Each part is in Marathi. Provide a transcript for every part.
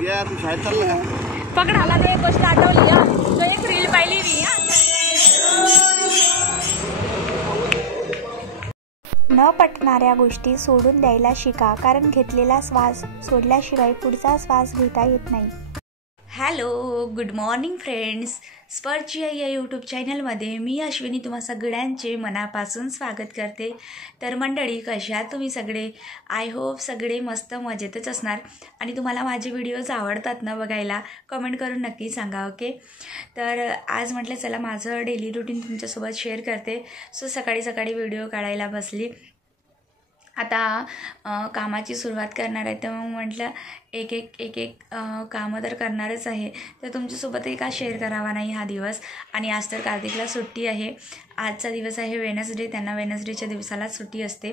घ्या तू शाळेत चालला का? पकड आला तो एक गोष्ट आठवली हा. तो एक रील पाहिली मी हा. न पटणाऱ्या गोष्टी सोडून द्यायला शिका, कारण घेतलेला श्वास सोडल्याशिवाय पुढचा श्वास घेता येत नाही. Hello, good morning friends. स्पर्ची या यूट्यूब चॅनलमध्ये मी अश्विनी तुम्हा सगळ्यांचे मनापासून स्वागत करते. तर मंडळी, कशा आहात तुम्ही सगळे? आय होप सगळे मस्त मजेतच असणार आणि तुम्हाला माझे व्हिडिओज आवडतात ना बघायला? कमेंट करून नक्की सांगा. ओके, तर आज म्हटलं चला माझं डेली रुटीन तुमच्यासोबत शेअर करते. सो सकाळी सकाळी व्हिडिओ काढायला बसली. आता कामाची सुरुवात करणार आहे, तर मग म्हटलं एक एक कामं तर करणारच आहे, तर तुमच्यासोबतही का शेअर करावा नाही हा दिवस. आणि आज तर कार्तिकला सुट्टी आहे. आजचा दिवस आहे वेनसडे, त्यांना वेनसडेच्या दिवसाला सुट्टी असते.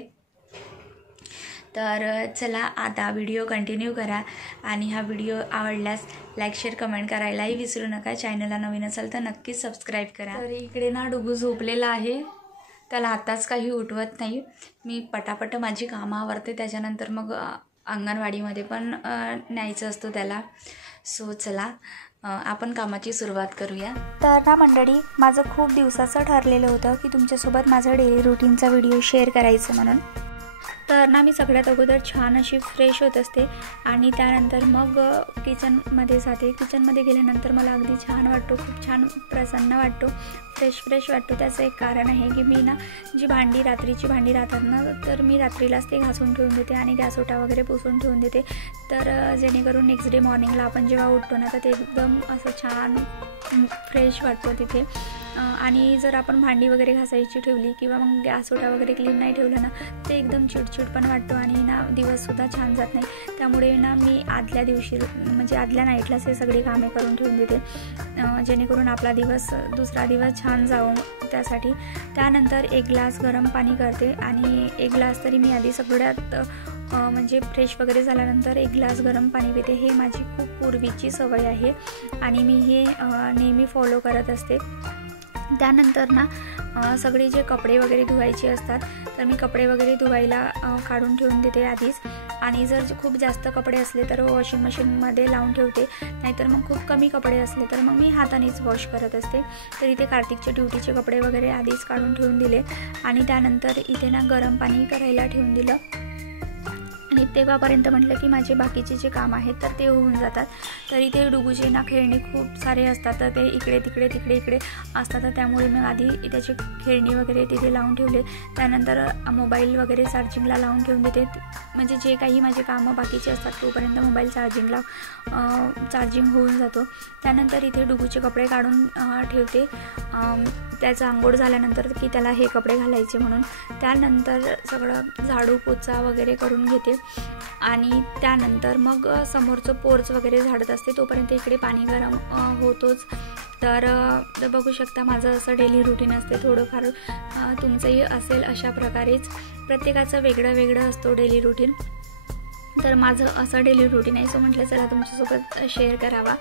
तर चला आता व्हिडिओ कंटिन्यू करा आणि हा व्हिडिओ आवडल्यास लाईक शेअर कमेंट करायलाही विसरू नका. चॅनलला नवीन असाल तर नक्कीच सबस्क्राईब करा. तर इकडे ना डुगू झोपलेला आहे, त्याला आताच काही उठवत नाही. मी पटापट माझी कामं आवरते, त्याच्यानंतर मग अंगणवाडीमध्ये पण न्यायचं असतं त्याला. सो चला आपण कामाची सुरुवात करूया. तर ना मंडळी, माझं खूप दिवसाचं ठरलेलं होतं की तुमच्यासोबत माझं डेली रुटीनचा व्हिडिओ शेअर करायचं म्हणून. तर ना मी सगळ्यात अगोदर छान अशी फ्रेश होत असते आणि त्यानंतर मग किचनमध्ये जाते. किचनमध्ये गेल्यानंतर मला अगदी छान वाटतो, खूप छान प्रसन्न वाटतो, फ्रेश वाटतो. त्याचं एक कारण आहे की मी ना जी रात्रीची भांडी राहतात ना, तर मी रात्रीलाच ते घासून ठेवून देते आणि गॅस ओटा वगैरे पुसून ठेवून देते. तर जेणेकरून नेक्स्ट डे मॉर्निंगला आपण जेव्हा उठतो ना, तर ते एकदम असं छान फ्रेश वाटतो तिथे. आणि जर आपण भांडी वगैरे घासायची ठेवली किंवा मग गॅस ओटा वगैरे क्लीन नाही ठेवलं ना, ते एकदम चिडचिड पण वाटतो आणि ना दिवससुद्धा छान जात नाही. त्यामुळे ना मी आदल्या दिवशी म्हणजे आदल्या नाईटलाच हे सगळी कामे करून ठेवून देते, जेणेकरून आपला दुसरा दिवस छान जाऊ त्यासाठी. त्यानंतर एक ग्लास गरम पाणी करते आणि एक ग्लास तरी मी आधी सगळ्यात म्हणजे फ्रेश वगैरे झाल्यानंतर एक ग्लास गरम पाणी पिते. हे माझी खूप पूर्वीची सवय आहे आणि मी हे नेहमी फॉलो करत असते. त्यानंतर ना सगळे जे कपडे वगैरे धुवायचे असतात, तर मी कपडे वगैरे धुवायला काढून ठेवून देते आधीच. आणि जर खूप जास्त कपडे असले तर वॉशिंग मशीनमध्ये लावून ठेवते, नाहीतर मग खूप कमी कपडे असले तर मग मी हातानेच वॉश करत असते. तर इथे कार्तिकचे ड्युटीचे कपडे वगैरे आधीच काढून ठेवून दिले आणि त्यानंतर इथे ना गरम पाणी करायला ठेवून दिलं. आणि तेव्हापर्यंत म्हटलं की माझे बाकीचे जे काम आहेत तर ते होऊन जातात. तर इथे डुगूचे ना खेळणी खूप सारे असतात, तर ते इकडे असतात, तर त्यामुळे मग आधी त्याची खेळणी वगैरे तिथे लावून ठेवले. त्यानंतर मोबाईल वगैरे चार्जिंगला लावून ठेवून देते. म्हणजे जे काही माझे कामं बाकीचे असतात तोपर्यंत मोबाईल चार्जिंग होऊन जातो. त्यानंतर इथे डुगूचे कपडे काढून ठेवते, त्याचं आंघोळ झाल्यानंतर की त्याला हे कपडे घालायचे म्हणून. त्यानंतर सगळं झाडू पोचा वगैरे करून घेते आणि त्यानंतर मग समोरचं पोर्च वगैरे झाडत असते. तोपर्यंत इकडे पाणी गरम होतोच. तर बघू शकता माझं असं डेली रुटीन असते. थोडंफार तुमचंही असेल अशा प्रकारेच, प्रत्येकाचं वेगळं असतो डेली रुटीन. तर माझं असं डेली रुटीन आहे, सो म्हटलं चला तुमच्यासोबत शेअर करावा.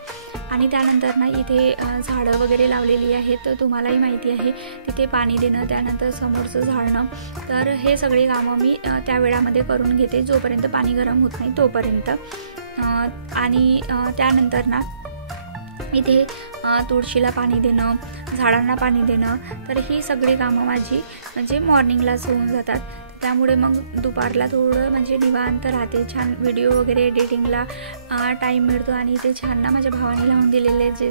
आणि त्यानंतर ना इथे झाडं वगैरे लावलेली आहेत, तर तुम्हालाही माहिती आहे तिथे पाणी देणं, त्यानंतर समोरचं झाडणं. तर हे सगळे कामं मी त्या वेळामध्ये करून घेते, जोपर्यंत पाणी गरम होत नाही तोपर्यंत. आणि त्यानंतर ना इथे तुळशीला पाणी देणं, झाडांना पाणी देणं, तर ही सगळी कामं माझी म्हणजे मॉर्निंगलाच होऊन जातात. त्यामुळे मग दुपारला थोडं म्हणजे निवांत राहते, छान व्हिडिओ वगैरे एडिटिंगला टाईम मिळतो. आणि इथे छान ना माझ्या भावाने लावून दिलेले जे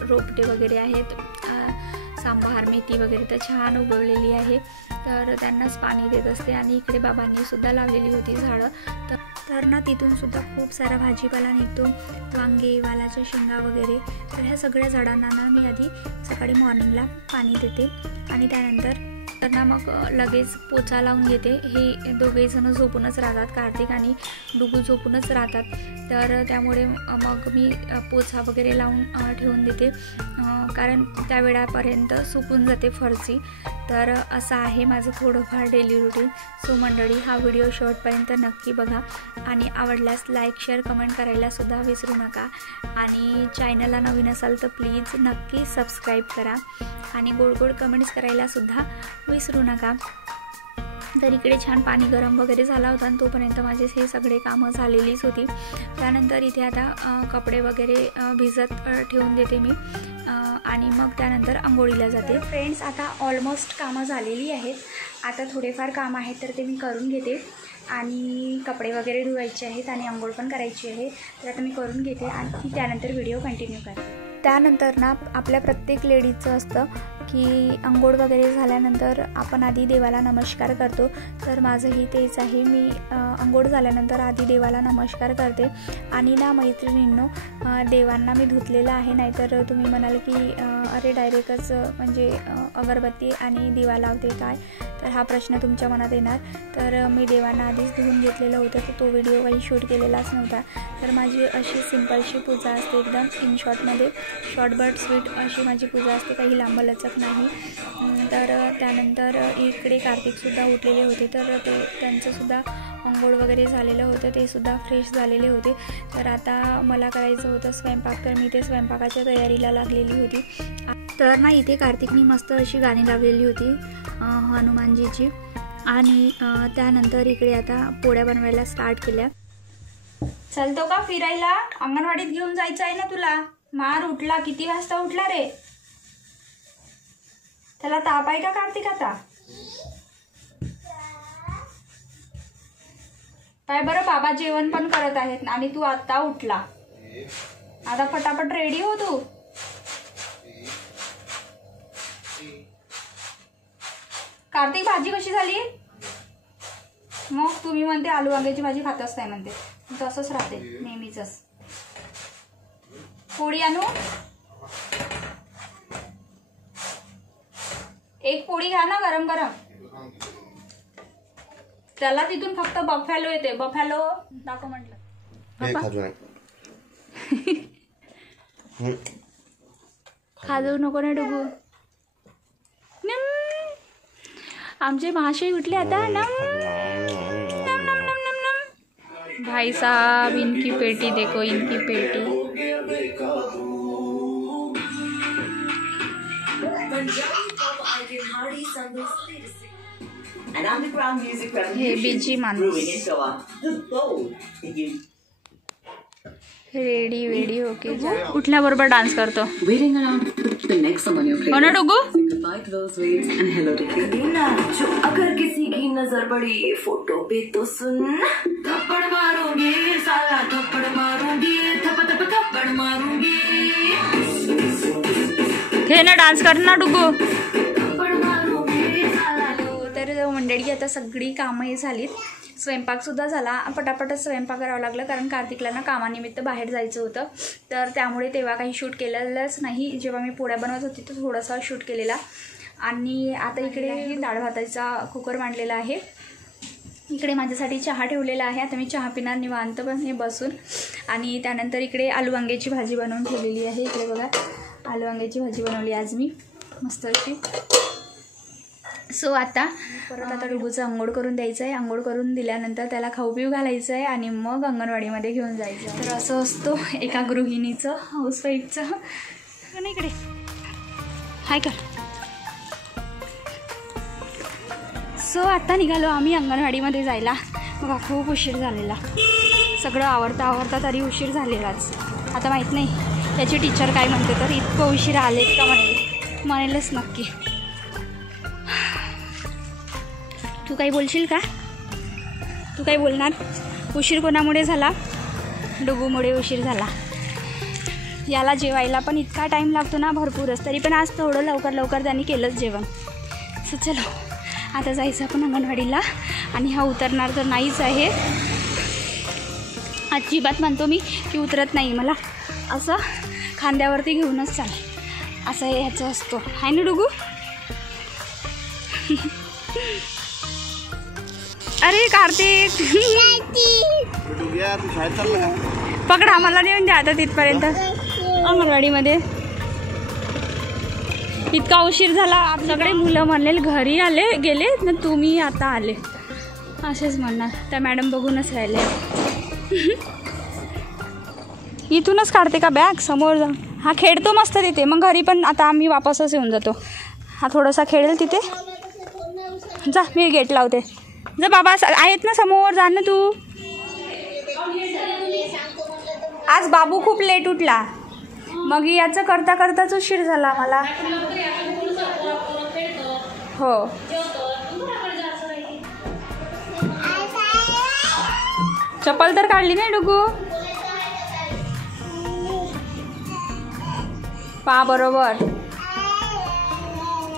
रोपटे वगैरे आहेत, सांबार मेथी वगैरे, तर छान उगवलेली आहे, तर त्यांनाच पाणी देत असते. आणि इकडे बाबांनी सुद्धा लावलेली होती झाडं, तर ना तिथून सुद्धा खूप सारा भाजीपाला निघतो, वांगे, वालाच्या शेंगा वगैरे. तर ह्या सगळ्या झाडांना ना मी आधी सकाळी मॉर्निंगला पाणी देते आणि त्यानंतर ना मग लगेच पोचा लावून घेते. हे दोघेजणं झोपूनच राहतात, कार्तिक आणि डुगू झोपूनच राहतात, तर त्यामुळे मग मी पोचा वगैरे लावून ठेवून देते, कारण त्या वेळापर्यंत सुकून जाते फरची. तर असं आहे माझं थोडंफार डेली रुटीन. सो मंडळी, हा व्हिडिओ शेवटपर्यंत नक्की बघा आणि आवडल्यास लाईक शेअर कमेंट करायला सुद्धा विसरू नका. आणि चॅनलला नवीन असाल तर प्लीज नक्की सबस्क्राईब करा आणि गोड कमेंट्स करायला सुद्धा विसरू नका. तर इकडे छान पाणी गरम वगैरे झाला होता आणि तोपर्यंत माझे हे सगळे कामं झालेलीच होती. त्यानंतर इथे आता कपडे वगैरे भिजत ठेवून देते मी आणि मग त्यानंतर आंघोळीला जाते. फ्रेंड्स, आता ऑलमोस्ट कामं झालेली आहेत. आता थोडेफार काम आहेत तर ते मी करून घेते आणि कपडे वगैरे धुवायचे आहेत आणि आंघोळ पण करायची आहे. तर आता मी करून घेते आणि त्यानंतर व्हिडिओ कंटिन्यू करते. त्यानंतर ना आपल्या प्रत्येक लेडीजचं असतं की आंघोळ वगैरे झाल्यानंतर आपण आधी देवाला नमस्कार करतो. तर माझंही तेच आहे. मी आंघोळ झाल्यानंतर आधी देवाला नमस्कार करते आणि ना मैत्रिणींनो, देवांना मी धुतलेलं आहे. नाहीतर तुम्ही म्हणाल की अरे डायरेक्टच म्हणजे अगरबत्ती आणि दिवा लावते काय, तर हा प्रश्न तुमच्या मनात येणार. तर मी देवांना आधीच धुवून घेतलेलं होतं, तर तो व्हिडिओ काही शूट केलेलाच नव्हता. तर माझी अशी सिम्पलशी पूजा असते, एकदम इन शॉर्टमध्ये, शॉर्ट बट स्वीट अशी माझी पूजा असते, काही लांबलचक नाही. तर त्यानंतर इकडे कार्तिकसुद्धा उठलेले होते, तर त्यांचंसुद्धा आंघोळ वगैरे झालेलं होतं, ते सुद्धा फ्रेश झालेले होते. तर आता मला करायचं होतं स्वयंपाक, तर मी ते स्वयंपाकाच्या तयारीला लागलेली होती. तर ना इथे कार्तिकनी मस्त अशी गाणी लावलेली होती हनुमानजीची आणि त्यानंतर इकडे आता पोळ्या बनवायला स्टार्ट केल्या. चलतो का फिरायला? अंगणवाडीत घेऊन जायचं आहे ना तुला. मार उठला, किती वाजता उठला रे? त्याला ताप आहे का कार्तिक आता? काय बरं, बाबा जेवण पण करत आहेत आणि तू आता उठला. आता फटाफट रेडी हो तू. कार्तिक, भाजी कशी झाली? मग तुम्ही म्हणते आलू वांग्याची भाजी खातच नाही म्हणते, तसंच राहते नेहमीच. पोळी आणू? एक पोळी घ्या ना गरम गरम. त्याला तिथून फक्त बफॅलो येते. बफॅलो दाखव म्हटलं. खाजवू नको ना डुगू. आमचे महाशय उठले आता. भाई साहब, इनकी पेटी देखो, इनकी पेटी. हे बीजी माणूस रेडी वेडी ओके उठल्याबरोबर डान्स करतो. हो ना डुगू? जो अगर किसी की नजर पड़ी फोटो पे तो सुन, थप्पड़ मारूंगी साला, थप्पड़ मारूंगी, थप्पड़ मारूंगी. हे ना डान्स कर ना डुगू. तर मंडळी, आता सगळी कामं झालीत. स्वयंपाकसुद्धा झाला. पटापटच स्वयंपाक करावं लागलं कारण कार्तिकला ना कामानिमित्त बाहेर जायचं होतं. तर त्यामुळे तेव्हा काही शूट केलेलंच नाही. जेव्हा मी पोळ्या बनवत होती तर थोडासा शूट केलेला. आणि आता इकडे डाळ भाताचा कुकर मांडलेला आहे. इकडे माझ्यासाठी चहा ठेवलेला आहे. आता मी चहा पिणार निवांत पण हे बसून. आणि त्यानंतर इकडे आलू वांग्याची भाजी बनवून ठेवलेली आहे. इकडे बघा, आलू वांग्याची भाजी बनवली आज मी मस्त अशी. सो आता डुगूचं आंघोळ करून द्यायचं आहे. आंघोळ करून दिल्यानंतर त्याला खाऊ पिऊ घालायचं आहे आणि मग अंगणवाडीमध्ये घेऊन जायचं आहे. तर असं असतो एका गृहिणीचं, हाऊसवाईफचं. इकडे हाय कर. सो आता निघालो आम्ही अंगणवाडीमध्ये जायला. बघा खूप उशीर झालेला. सगळं आवरता तरी उशीर झालेलाच. आता माहीत नाही त्याची टीचर काय म्हणते, तर इतकं उशीर आलेत का म्हणेलच नक्की. तू काही बोलशील का? तू काही बोलणार? उशीर कोणामुळे झाला? डुगूमुळे उशीर झाला. याला जेवायला पण इतका टाईम लागतो ना भरपूरच. तरी पण आज थोडं लवकर त्यांनी केलंच जेवण. सो चलो आता जायचं आपण अंगणवाडीला. आणि हा उतरणार तर नाहीच आहे. अजिबात म्हणतो मी की उतरत नाही. मला असं खांद्यावरती घेऊनच चाल असं ह्याचं असतो. आहे ना डुगू? अरे कार्तिक पकड, आम्हाला नेऊन द्या आता तिथपर्यंत अंगणवाडीमध्ये. इतका उशीर झाला. सगळे मुलं म्हणले घरी गेले ना, तुम्ही आता आले असेच म्हणणार. त्या मॅडम बघूनच राहिले. इथूनच काढते का बॅग? समोर जा. हा खेळतो मस्त तिथे. मग घरी पण आता आम्ही वापसच येऊन जातो. हा थोडासा खेळेल तिथे. जा, मी गेट लावते. जा बाबा आहेत ना समोर, जा ना तू. आज बाबू खूप लेट उठला, मग याचं करता करताच उशीर झाला मला. हो चप्पल तर काढली नाही डुगू. पा बरोबर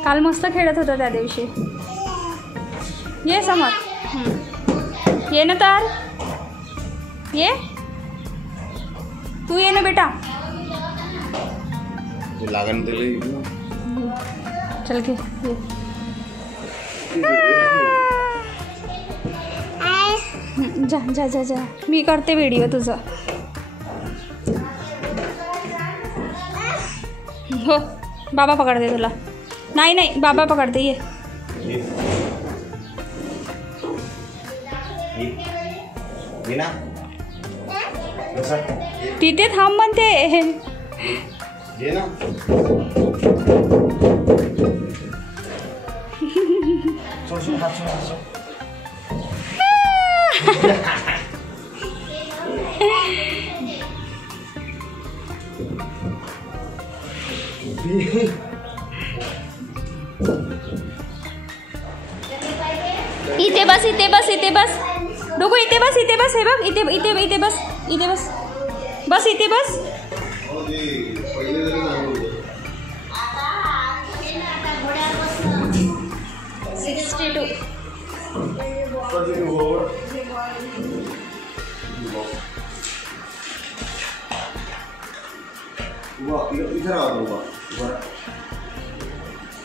काल मस्त खेळत होता त्या दिवशी. ये समोर, ये ना तर ये, तू ये ना बेटा. लागन चल के जा जा जा जा, मी करते व्हिडिओ तुझं. हो बाबा पकडते तुला. नाही नाही बाबा पकडते. ये तिथे थांब म्हणते. इथे बस, इथे बस, इथे बस डोकू, इथे बस, इथे बस. हे बघ इथे इथे इथे बस, इथे बस, बस इथे बस. 62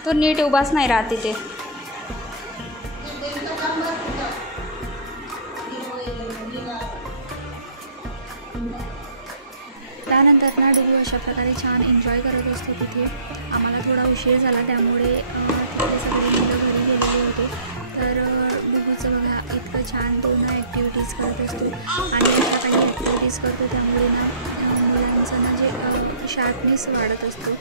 तो नीट उभाच नाही राहत तिथे. त्यानंतर ना डुगू अशा प्रकारे छान एन्जॉय करत असतो तिथे. आम्हाला थोडा उशीर झाला त्यामुळे तिथे सगळे मुलं घरी गेलेले होते. तर डुगूचं बघा इतकं छान दोन ॲक्टिव्हिटीज करत असतो आणि अशा काही ॲक्टिव्हिटीज करतो त्यामुळे ना मुलांचं ना जे शार्पनेस वाढत असतो.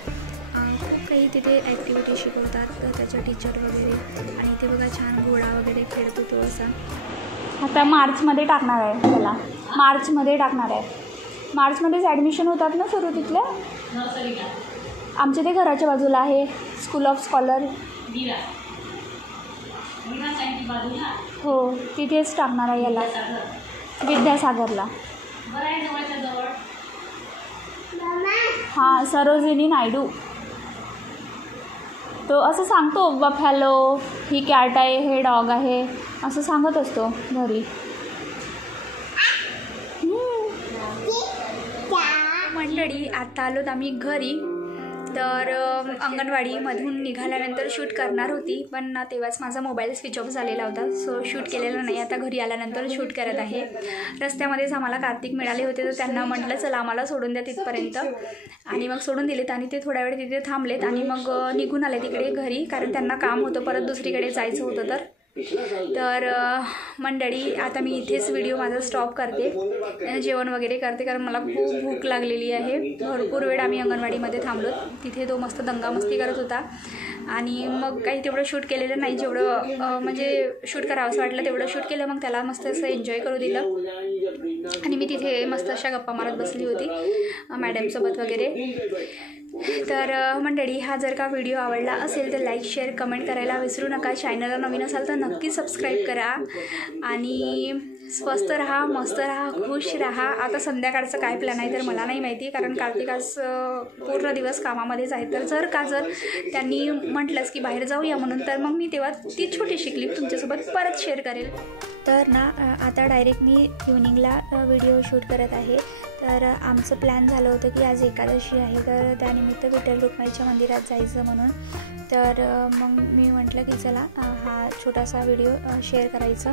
खूप काही तिथे ॲक्टिव्हिटी शिकवतात त्याच्या टीचर वगैरे. आणि ते बघा छान घोडा वगैरे खेळतो तो असा. आता मार्चमध्ये टाकणार आहे त्याला, मार्चमध्ये टाकणार आहे. मार्चमध्येच ॲडमिशन होतात ना सुरू तिथल्या. आमच्या ते घराच्या बाजूला आहे स्कूल ऑफ स्कॉलर. हो तिथेच टाकणार आहे याला, विद्यासागरला. हां सरोजिनी नायडू. तो असं सांगतो बफॅलो ही कॅट आहे, हे डॉग आहे असं सांगत असतो घरी. मंडळी आता आलोत आम्ही घरी. तर अंगणवाडीमधून निघाल्यानंतर शूट करणार होती पण तेव्हाच माझा मोबाईल स्विच ऑफ झालेला होता, सो शूट केलेला नाही. आता घरी आल्यानंतर शूट करत आहे. रस्त्यामध्येच आम्हाला कार्तिक मिळाले होते तर त्यांना म्हटलं चला आम्हाला सोडून द्या तिथपर्यंत, आणि मग सोडून दिलेत आणि ते थोड्या वेळ तिथे थांबलेत आणि मग निघून आले तिकडे घरी, कारण त्यांना काम होतं परत दुसरीकडे जायचं होतं. तर मंडळी आता मी इथेच व्हिडिओ माझा स्टॉप करते, जेवण वगैरे करते कारण मला खूप भूक लागलेली आहे. भरपूर वेळ आम्ही अंगणवाडीमध्ये थांबलो. तिथे तो मस्त दंगामस्ती करत होता आणि मग काही तेवढं शूट केलेलं नाही, जेवढं म्हणजे शूट करावं असं वाटलं तेवढं शूट केलं. मग त्याला मस्त असं एन्जॉय करू दिलं आणि मी तिथे मस्त अशा गप्पा मारत बसली होती मॅडमसोबत वगैरे. तर मंडळी हा जर का व्हिडिओ आवडला असेल तर लाईक शेअर कमेंट करायला विसरू नका. चॅनलला नवीन असाल तर नक्की सबस्क्राईब करा आणि स्वस्त राहा, मस्त राहा, खुश राहा. आता संध्याकाळचं काय प्लॅन आहे तर मला नाही माहिती, कारण कार्तिक आज पूर्ण दिवस कामामध्येच आहे. तर जर त्यांनी म्हटलंच की बाहेर जाऊया म्हणून, तर मग मी तेव्हा ती छोटीशी क्लिप तुमच्यासोबत परत शेअर करेल. तर ना आता डायरेक्ट मी इव्हनिंगला व्हिडिओ शूट करत आहे. तर आमचं प्लॅन झालं होतं की आज एकादशी आहे तर त्यानिमित्त विठ्ठल रुक्माईच्या मंदिरात जायचं म्हणून. तर मग मी म्हटलं की चला हा छोटासा व्हिडिओ शेअर करायचा.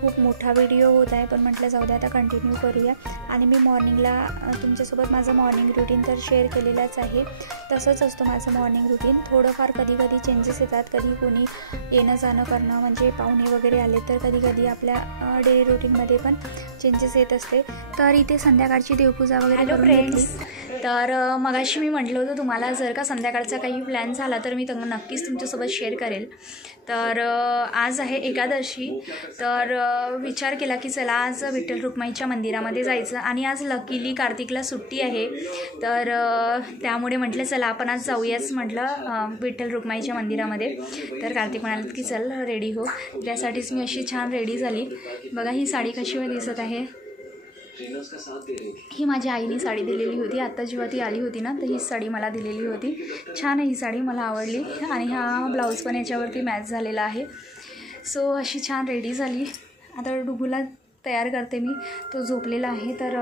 खूप मोठा व्हिडिओ होत आहे पण म्हटलं जाऊ द्या आता कंटिन्यू करूया. आणि मी मॉर्निंगला तुमच्यासोबत माझं मॉर्निंग रुटीन तर शेअर केलेलाच आहे. तसंच असतं माझं मॉर्निंग रुटीन. थोडंफार कधी कधी चेंजेस येतात, कधी कोणी येणं जाणं करणं म्हणजे पाहुणे वगैरे आले तर कधी कधी आपल्या डेली रुटीनमध्ये पण चेंजेस येत असते. तर इथे संध्याकाळची देवपूजा वगैरे. हॅलो फ्रेंड्स, तर मगाशी मी म्हटलं होतं तुम्हाला जर का संध्याकाळचा काही प्लॅन झाला तर मी नक्कीच तुमच्यासोबत शेअर करेल. तर आज आहे एकादशी, तर विचार केला की चला आज विठ्ठल रुक्माईच्या मंदिरामध्ये जायचं आणि आज लकीली कार्तिकला सुट्टी आहे. तर त्यामुळे म्हटलं चला आपण आज जाऊयाच म्हटलं विठ्ठल रुक्माईच्या मंदिरामध्ये. तर कार्तिक म्हणाले की चल रेडी हो. त्यासाठीच मी अशी छान रेडी झाली. बघा ही साडी कशी दिसत आहे. ही माझ्या आईने साडी दिलेली होती. आत्ता जेव्हा ती आली होती ना तर ही साडी मला दिलेली होती. छान आहे ही साडी, मला आवडली आणि हा ब्लाऊज पण याच्यावरती मॅच झालेला आहे. सो अशी छान रेडी झाली. आता डुगूला तयार करते मी. तो झोपलेला आहे तर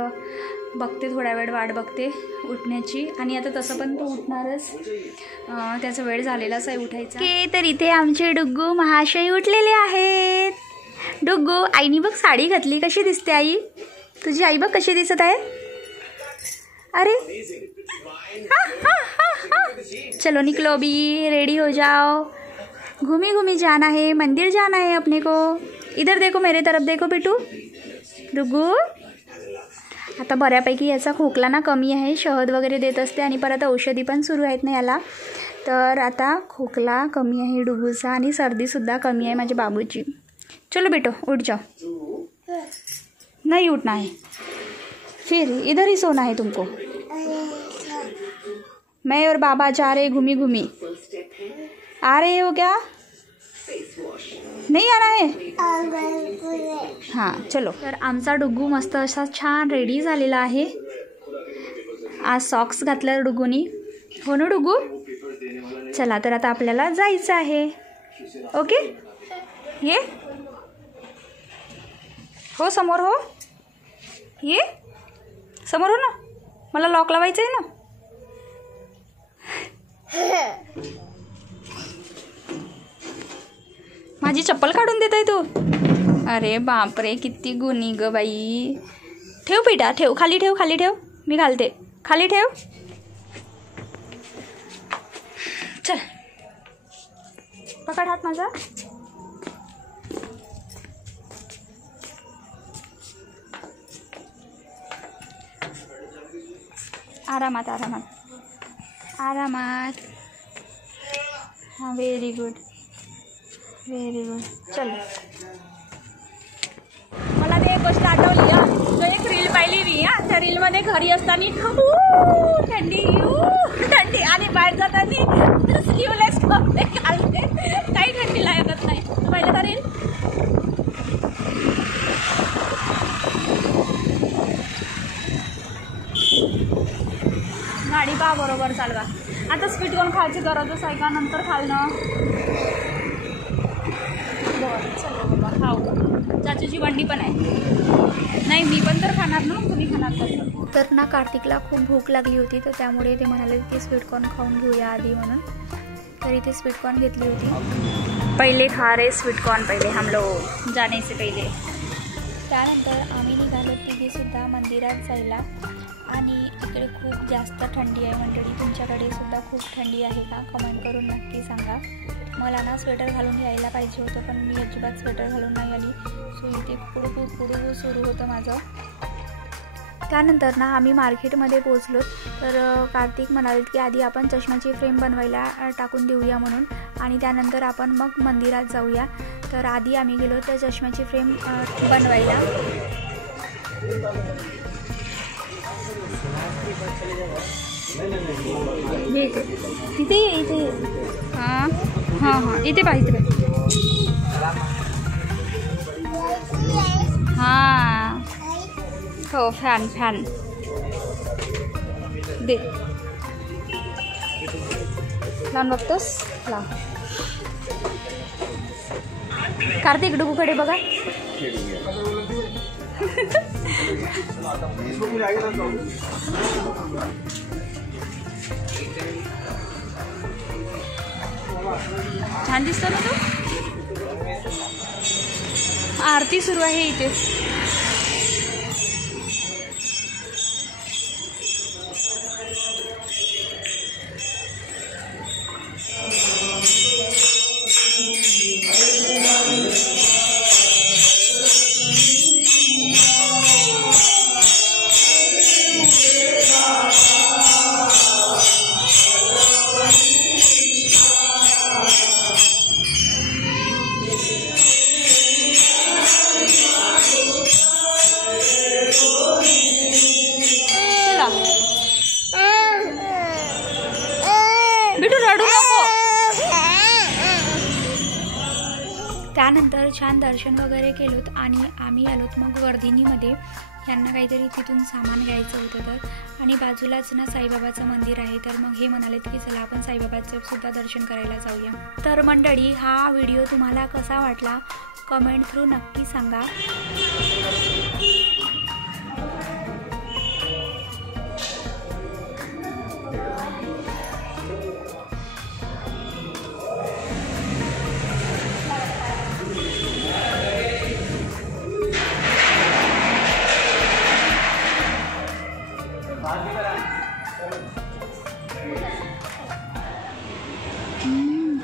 बघते थोड्या वेळ वाट बघते उठण्याची. आणि आता तसं पण तो उठणारच, त्याचा वेळ झालेलाच आहे उठायचा. तर इथे आमचे डुग्गू महाशय उठलेले आहेत. डुग्गू, आईनी बघ साडी घातली, कशी दिसते आई? तुझी आई बघ कशी दिसत आहे. अरे चलो निकलो अभी, रेडी हो जाओ, घूमी घूमी जाना है, मंदिर जाना है अपने को. इधर देखो, मेरे तरफ देखो बेटू. डुग्गू आता बऱ्यापैकी याचा खोकला ना कमी आहे. शहद वगैरे देत असते आणि परत औषधी पण सुरू आहेत ना याला. तर आता खोकला कमी आहे डुग्गूचा आणि सर्दीसुद्धा कमी आहे माझ्या बाबूची. चलो बेटो उठ जाओ. नहीं उठना है, फिर इधर ही सोना है तुमको. मैं और बाबा जा रहे घूमी घूमी. आ रहे हो क्या? नहीं आना है? हां चलो. तर आमचा डुग्गू मस्त असा छान रेडी झालेला आहे. आज सॉक्स घातलं डुग्गूनी. हो ना डुग्गू? चला तर आता आपल्याला जायचं आहे. ओके ये हो समोर, हो ये समोर हो ना, मला लॉक लावायचं आहे ना. माझी चप्पल काढून देत आहे तू. अरे बापरे किती गुणी ग बाई. ठेव बेटा, ठेव खाली, ठेव खाली, ठेव मी घालते. खाली ठेव. चल पकड हात माझा. आरामात आरामात आरामात. हां व्हेरी गुड व्हेरी गुड. चल मला ते एक गोष्ट आठवली हा. तो एक रील पाहिली मी हा. त्या रीलमध्ये घरी असताना थंडी थंडी आणि बाहेर जाताना स्लीवलेस कपडे घालते, काही थंडी लागत नाही. पाहिलं का रील? गाडी पहा बरोबर चालवा. आता स्पीड कोण खायची गरजच आहे का? नंतर खालणं. बरं चल बाबा खाऊ. चाचूची बंडी पण आहे. नाही मी पण तर खाणार ना, तुम्ही खाणार का? तर ना कार्तिकला खूप भूक लागली होती तर त्यामुळे ते म्हणाले की स्वीटकॉर्न खाऊन घेऊया आधी म्हणून. तर इथे स्वीटकॉर्न घेतली होती. पहिले खा रे स्वीटकॉर्न पहिले हम लोग जाने से पहिले. त्यानंतर आम्ही निघालो तिघेसुद्धा मंदिरात जायला. आणि इकडे खूप जास्त थंडी आहे मंडळी. तुमच्याकडे सुद्धा खूप थंडी आहे का? कमेंट करून नक्की सांगा. मला ना स्वेटर घालून यायला पाहिजे होतं पण मी अजिबात स्वेटर घालून नाही आली. सो इथे कुडू सुरू होतं माझं. त्यानंतर ना आम्ही मार्केटमध्ये पोचलो. तर कार्तिक म्हणाले की आधी आपण चष्म्याची फ्रेम बनवायला टाकून देऊया म्हणून आणि त्यानंतर आपण मग मंदिरात जाऊया. तर आधी आम्ही गेलो त्या चष्म्याची फ्रेम बनवायला. इथे इथे हां हां हां इथे पाहिजे. हां हो फॅन फॅन दे लावून बघतोस. लाव. कार्तिक डुगूकडे बघा. छान दिसतो ना तो. आरती सुरू आहे इथे. त्यानंतर छान दर्शन वगैरे केलोत आणि आम्ही आलोत मग वर्धिनीमध्ये. यांना काहीतरी तिथून सामान घ्यायचं होतं तर, आणि बाजूलाच ना साईबाबाचं मंदिर आहे. तर मग हे म्हणालेत की चला आपण साईबाबाचं सुद्धा दर्शन करायला जाऊया. तर मंडळी, हा व्हिडिओ तुम्हाला कसा वाटला कमेंट थ्रू नक्की सांगा.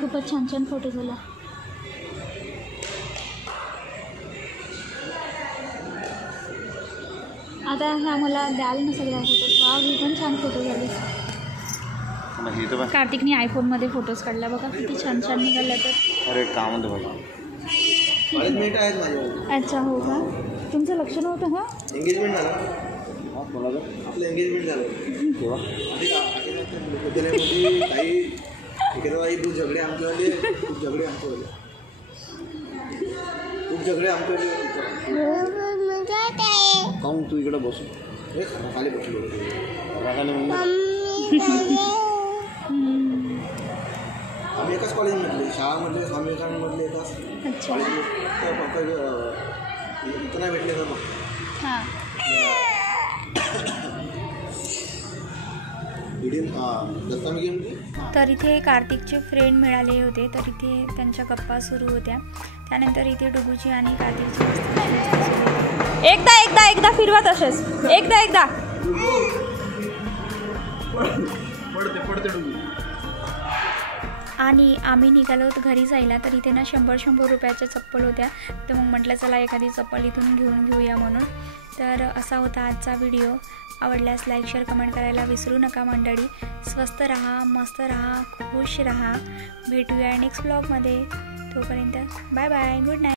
खूपच छान छान फोटो झाला. आता ह्या मला द्याल ना सगळ्या फोटोज. वा, ही पण छान फोटो झाले. कार्तिकने आयफोनमध्ये फोटोज काढला बघा, किती छान छान निघाल्या. तर अरे काम होतं बघा. अच्छा, हो का? तुमचं लक्ष नव्हतं? हां, एंगेजमेंट झालं. आपलं एंगेजमेंट झालं तेव्हा काही एखादा खूप झगडे आमच्यावाले, खूप झगडे आमच्यावाले, खूप झगडे आमच्यावाले. काहून तू इकडं बसू? हे खाली बसलो रागाने. आम्ही एकाच कॉलेजमधले, शाळामधले, स्वामी विवेकानंदमधले एकाच कॉलेज. इथं नाही भेटले का मग? हां, तर इथे कार्तिकचे फ्रेंड मिळाले होते. तर इथे त्यांच्या गप्पा सुरू होत्या. त्यानंतर इथे डुगूची आणि कार्तिकची एकदा फिरवा तसेच. एकदा आणि आम्ही निघालो घरी जायला. तर इथे ना 100 रुपयाच्या चप्पल होत्या. तर मग म्हटलं चला एखादी चप्पल इथून घेऊन घेऊया म्हणून. तर असा होता आजचा व्हिडिओ. आवडल्यास लाईक शेअर कमेंट करायला विसरू नका मंडळी. स्वस्त राहा, मस्त राहा, खुश राहा. भेटूया नेक्स्ट ब्लॉगमध्ये. तोपर्यंत बाय बाय, गुड नाईट.